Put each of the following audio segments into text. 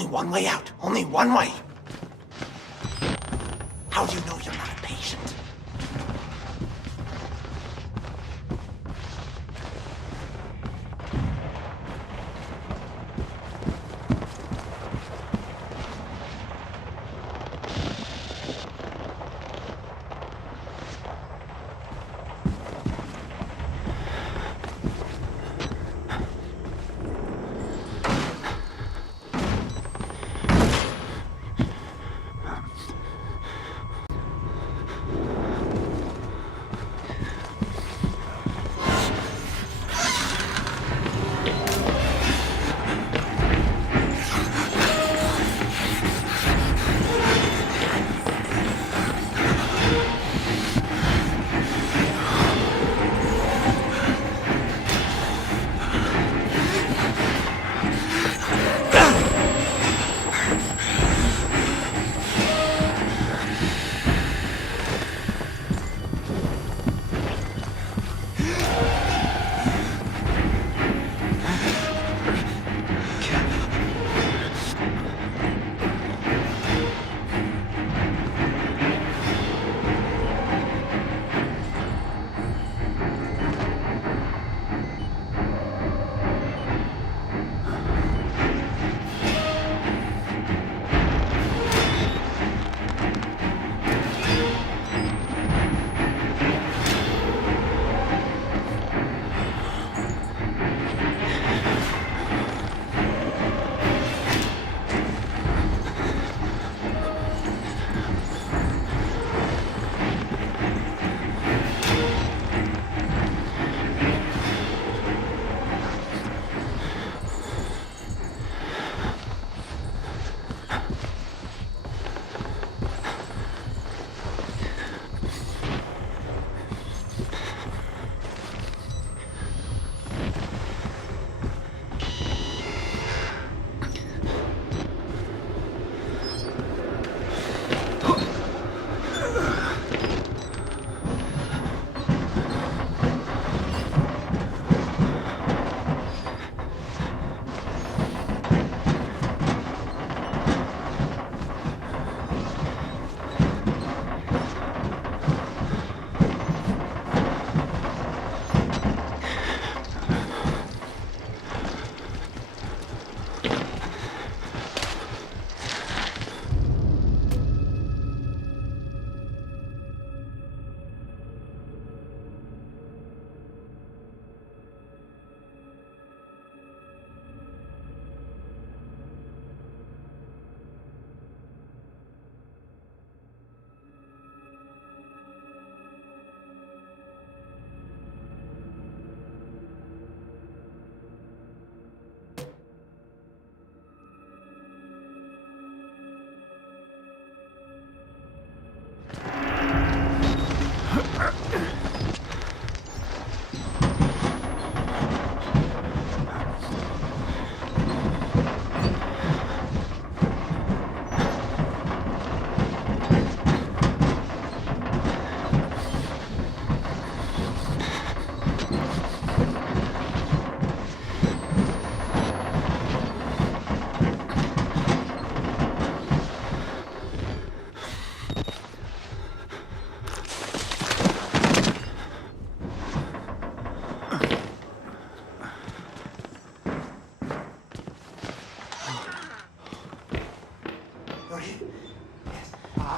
only one way out. Only one way. How do you know you're not a patient?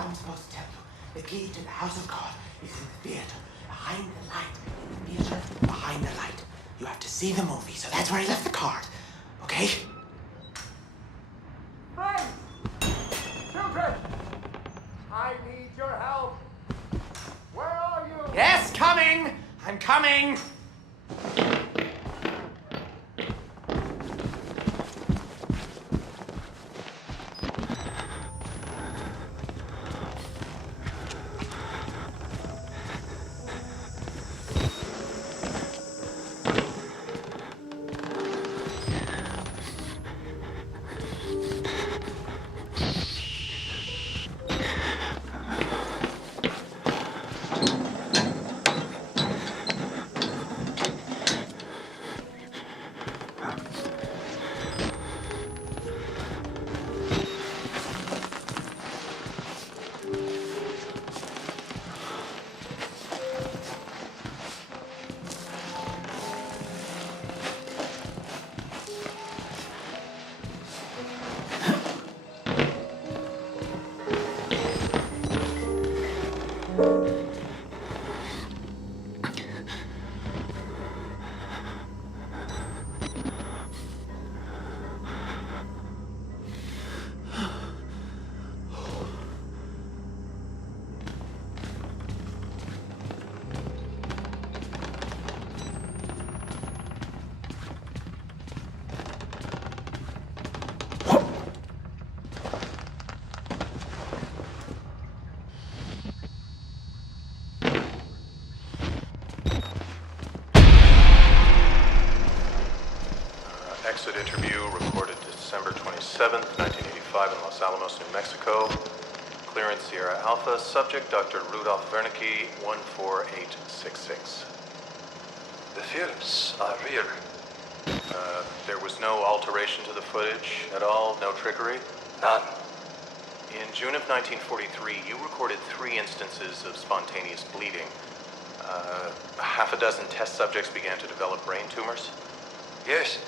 I'm supposed to tell you. The key to the House of God is in the theater, behind the light. In the theater, behind the light. You have to see the movie, so that's where I left the card. Okay? Friends! Children! I need your help. Where are you? Yes, coming! I'm coming! exit interview recorded December 27th, 1985 in Los Alamos, New Mexico. Clearance Sierra Alpha. Subject Dr. Rudolf Wernicke, 14866. The films are real. There was no alteration to the footage at all? No trickery? None. In June of 1943, you recorded 3 instances of spontaneous bleeding. Half a dozen test subjects began to develop brain tumors? Yes.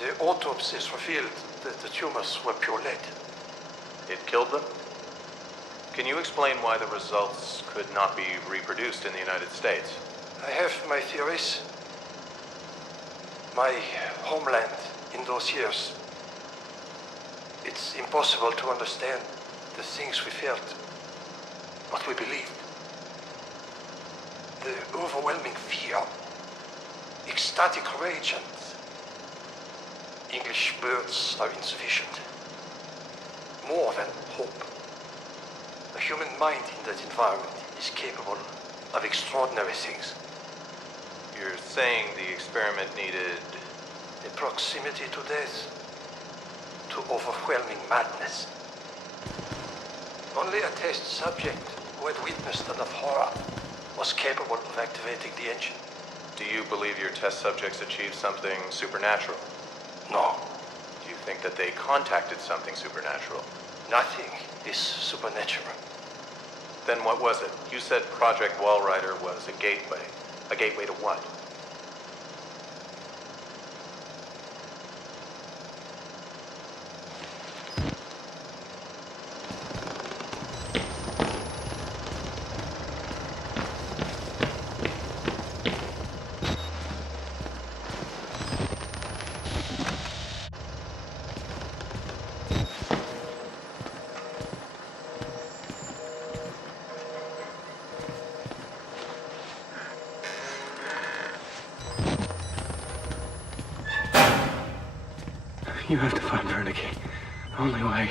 The autopsies revealed that the tumors were pure lead. It killed them? Can you explain why the results could not be reproduced in the United States? I have my theories. My homeland in those years. It's impossible to understand the things we felt, what we believed. The overwhelming fear, ecstatic rage, and English words are insufficient. More than hope. A human mind in that environment is capable of extraordinary things. You're saying the experiment needed... A proximity to death, to overwhelming madness. Only a test subject who had witnessed enough horror was capable of activating the engine. Do you believe your test subjects achieved something supernatural? No, Do you think that they contacted something supernatural? nothing is supernatural. Then what was it? You said Project Walrider was a gateway. A gateway to what? You have to find Wernicke. Only way.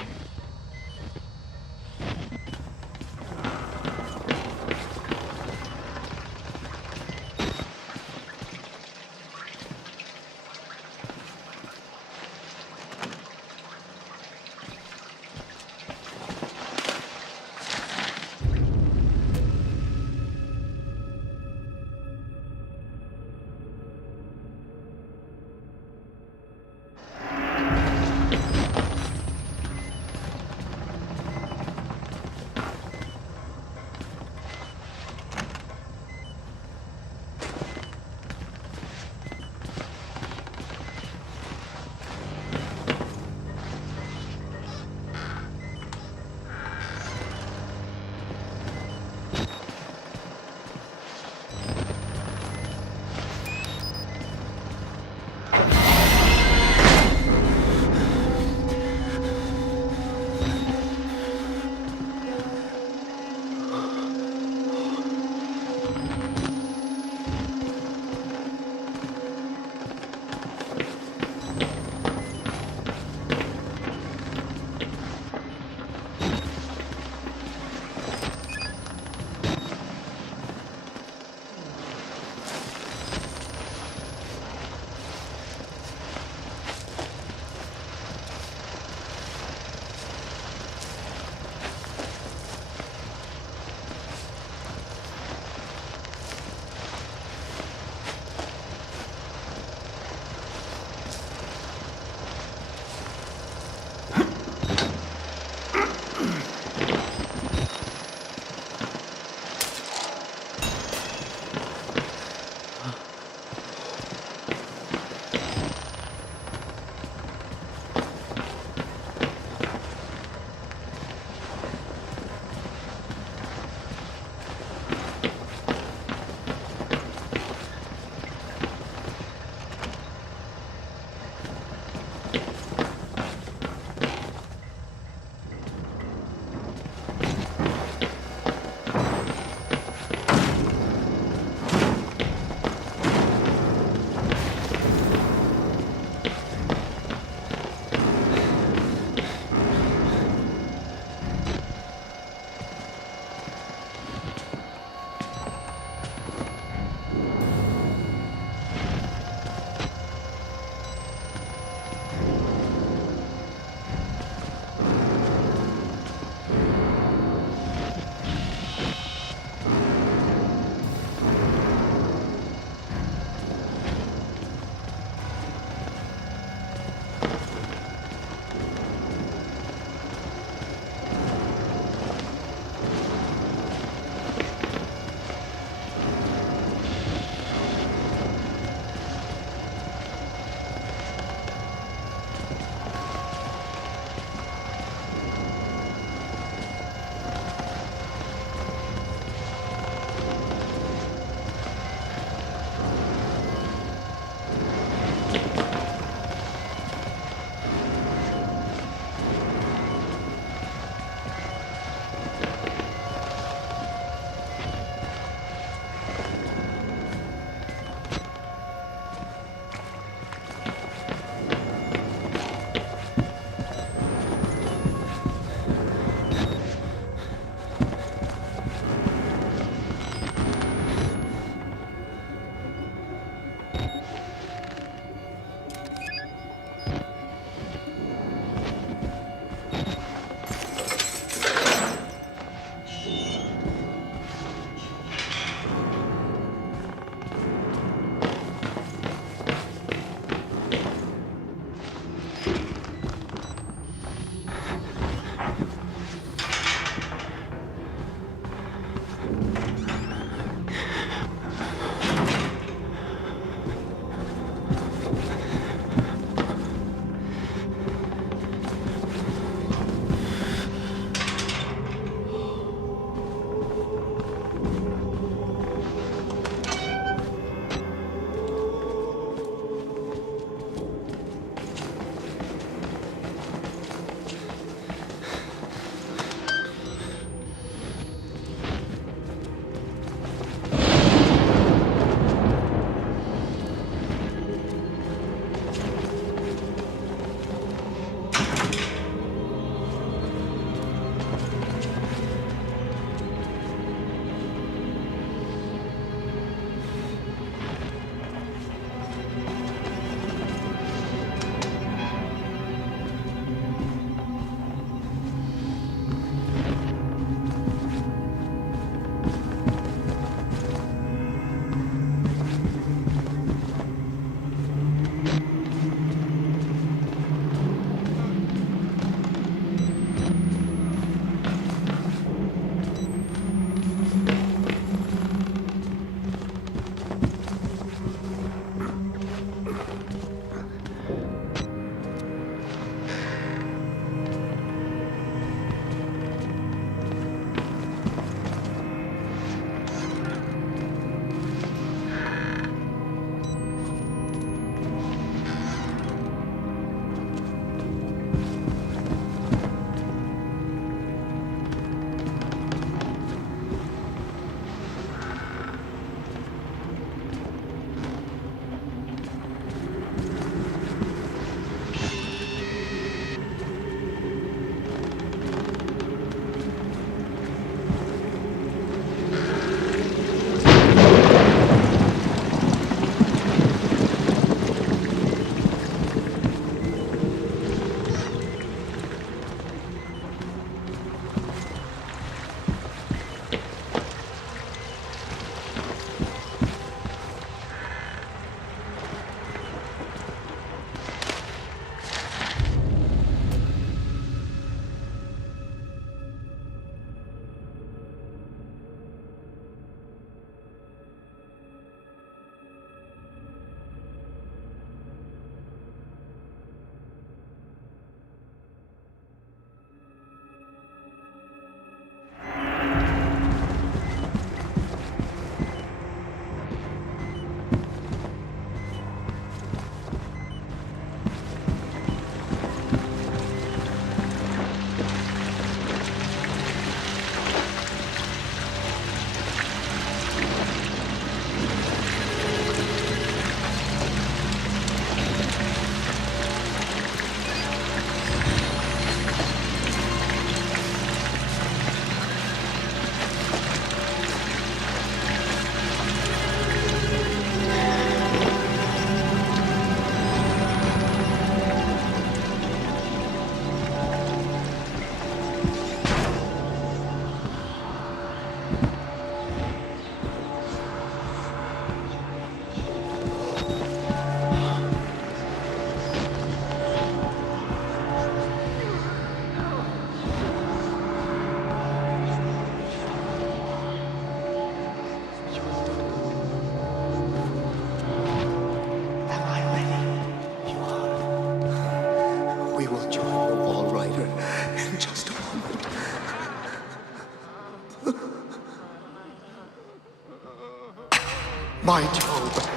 My Job,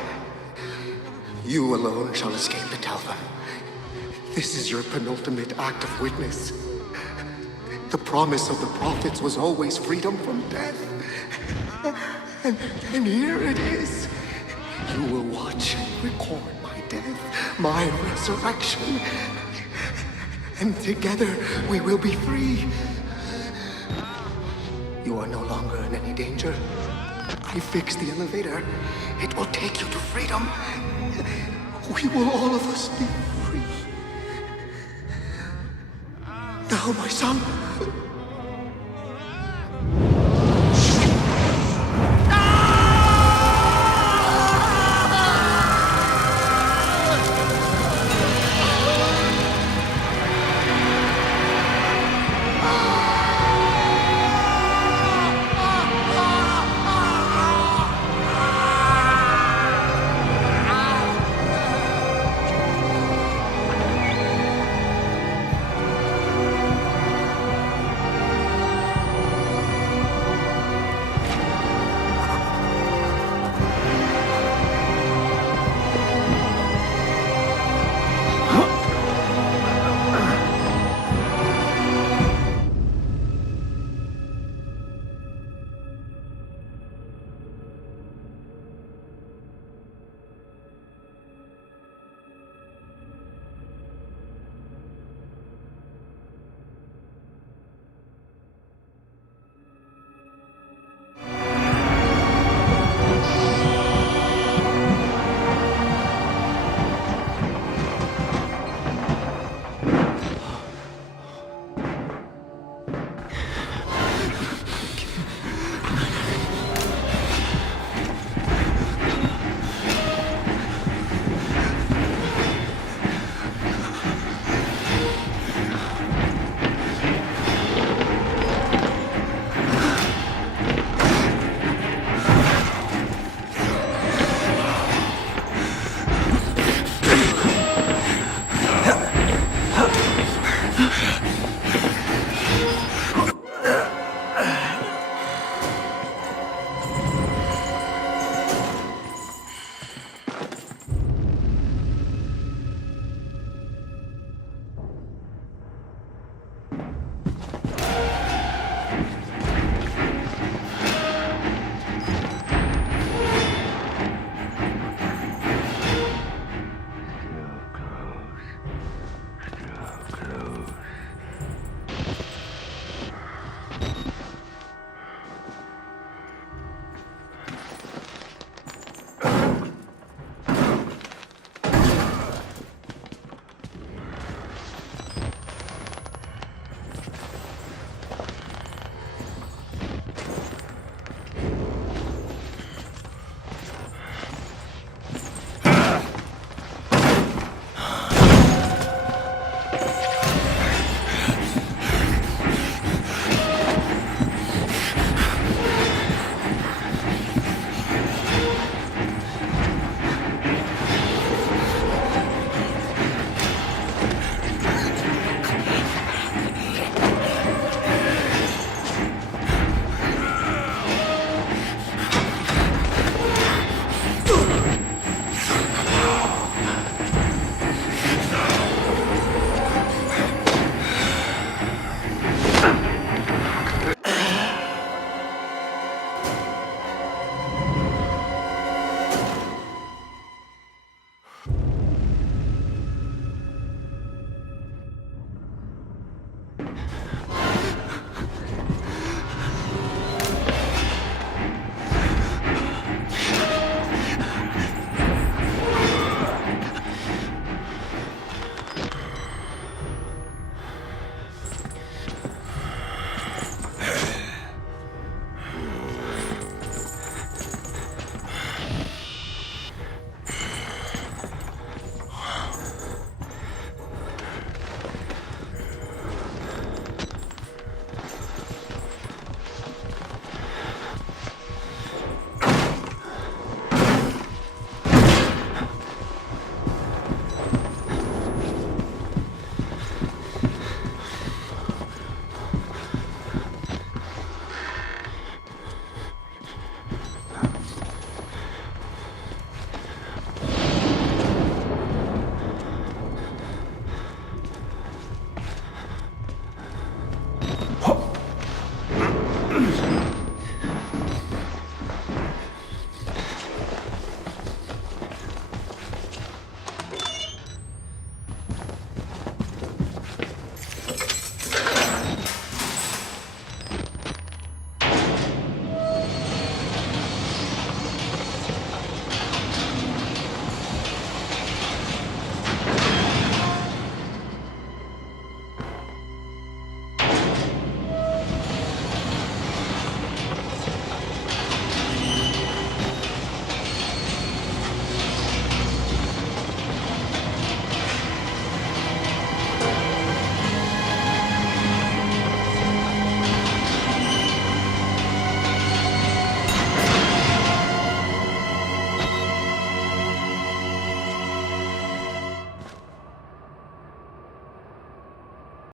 you alone shall escape to tell them. This is your penultimate act of witness. The promise of the prophets was always freedom from death. And here it is. You will watch and record my death, my resurrection. And together we will be free. You are no longer in any danger. I fixed the elevator. It will take you to freedom. We will all of us be free. Now, my son,